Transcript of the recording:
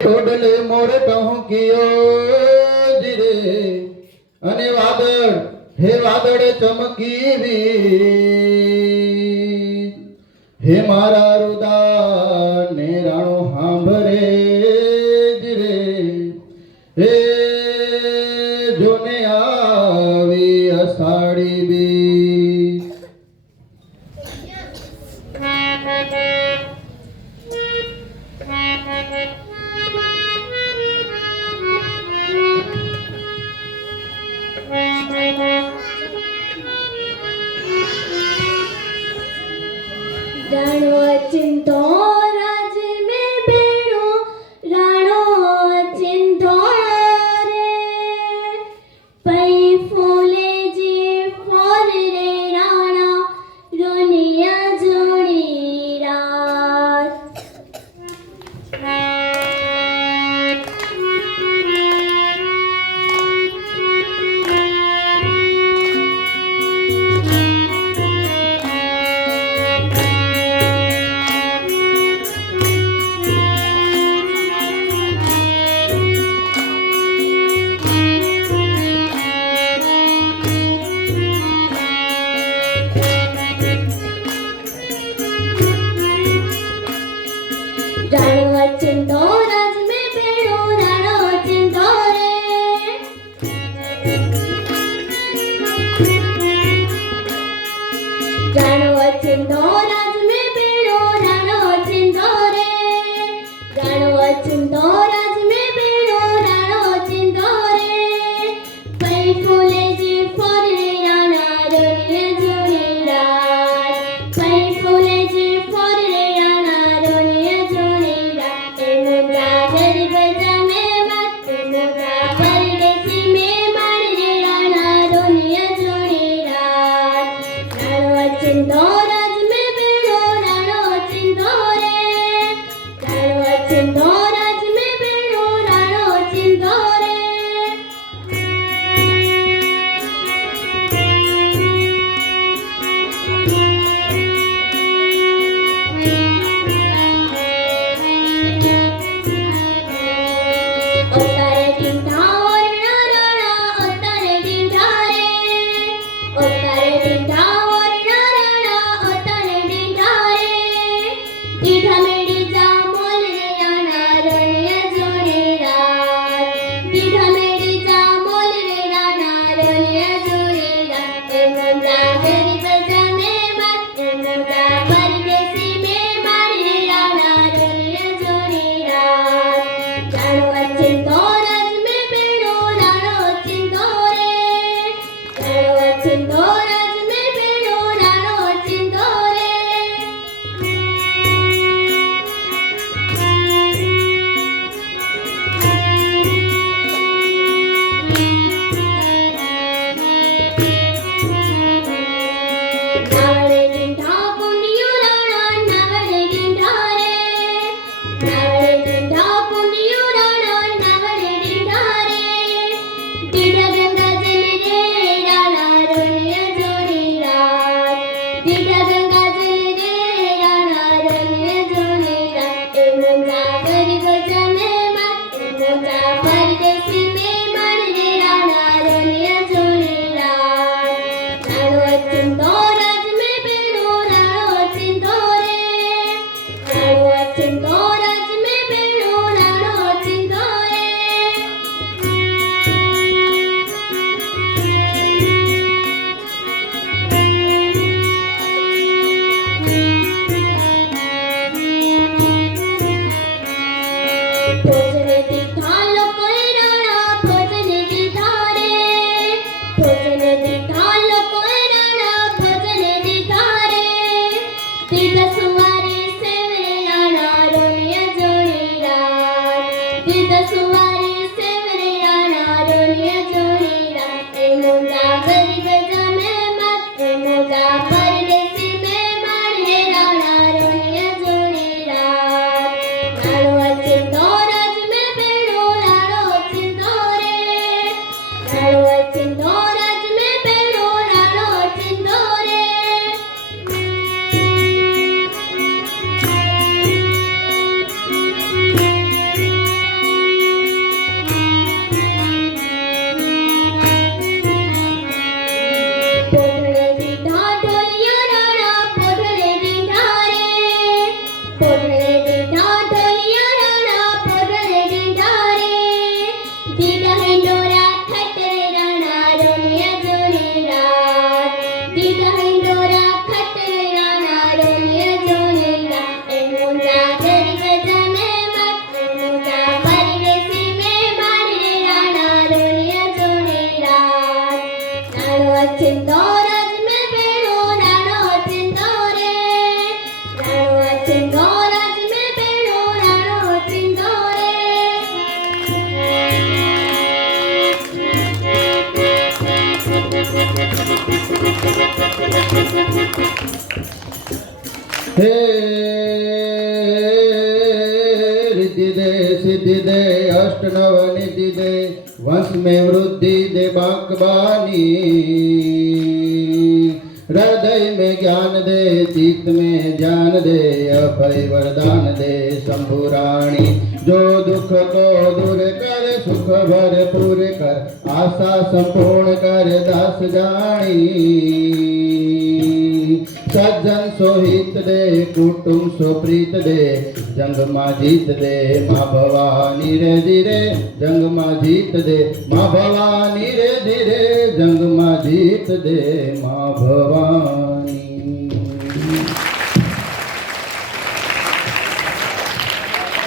ઓડલે મોર ટહુકિયો જીરે અને વાદળ હે વાદળ ચમકી વીર હે મારા રુદા ને રાણો હાંભરે જીરે હે જોને આવી અષાઢી બીજ राणो चिंतो राज में बेड़ो राणो चिंतो रे पई फूले जी फोर रे राणा रोनिया जोड़ी रात राणो चिंतो राज में बेड़ो राणो चिंतो रे राणो चिंतो राज में बेड़ो राणो चिंतो रे राणो चिंतो राज में बेड़ो राणो चिंतो रे पई फूले जी फोर रे राणा रोनिया जोड़ी रात पई फूले जी फोर रे राणा रोनिया जोड़ी रात मुद्रा गरीब जमे मत मुद्रा परदेसी में मार रे राणा रोनिया जोड़ी रात राणो चिंतो राज में बेड़ो राणो चिंतो रे राणो चिंतो राज में बेड़ो राणो चिंतो रे ओतारे डिंढा वरना राणा ओतारे डिंढा रे ओतारे डिंढा वरना राणा ओतारे डिंढा रे डिंढा मेडी जा मोल रे राणा रोनिया जोड़ी रात डिंढा मेडी जा मोल रे राणा रोनिया जोड़ी रात मुद्रा गरीब जमे मत मुद्रा परदेसी में मार रे राणा रोनिया जोड़ी रात राणो चिंतो राज में बेड़ो राणो चिंतो रे राणो चिंतो राज में बेड़ो राणो चिंतो रे नावड़े डिंढा पुनियो राणा नावड़े डिंढा रे नावड़े डिंढा पुनियो राणा नावड़े डिंढा रे डिंढा गंगा जल रे राणा रोनिया जोड़ी रात डिंढा गंगा जल रे राणा रोनिया जोड़ी रात मुद्रा गरीब जमे मत मुद्रा परदेसी में मार रे राणा रोनिया जोड़ी रात राणो चिंतो राज में बेड़ो राणो चिंतो रे राणो चिंतो राज में बेड़ो राणो चिंतो रे भोजन दीठा लोकोए राणा भोजन दीठा रे भोजन दीठा लोकोए राणा भोजन दीठा रे दीठा सुवारी सेवरे राणा रोनिया जोड़ी रात दीठा सुवारी सेवरे राणा रोनिया जोड़ी रात मुद्रा गरीब जमे मत मुद्रा परदेसी में मार रे राणा रोनिया जोड़ी रात राणो चिंतो राज हे रिद्धि दे सिद्धि दे अष्ट नव निधि दे वंश में वृद्धि दे बांकबानी हृदय में ज्ञान दे चित्त में ज्ञान दे अभय वरदान दे शंभु रानी जो दुख को दूर कर सुख भरपूर कर आशा संपूर्ण कर दास जानी सज्जन सोहित दे कुटुंब सुप्रीत दे जंग माँ जीत दे माँ भवानी रे धीरे जंग माँ जीत दे माँ भवानी रे धीरे जंग माँ जीत दे माँ भवानी।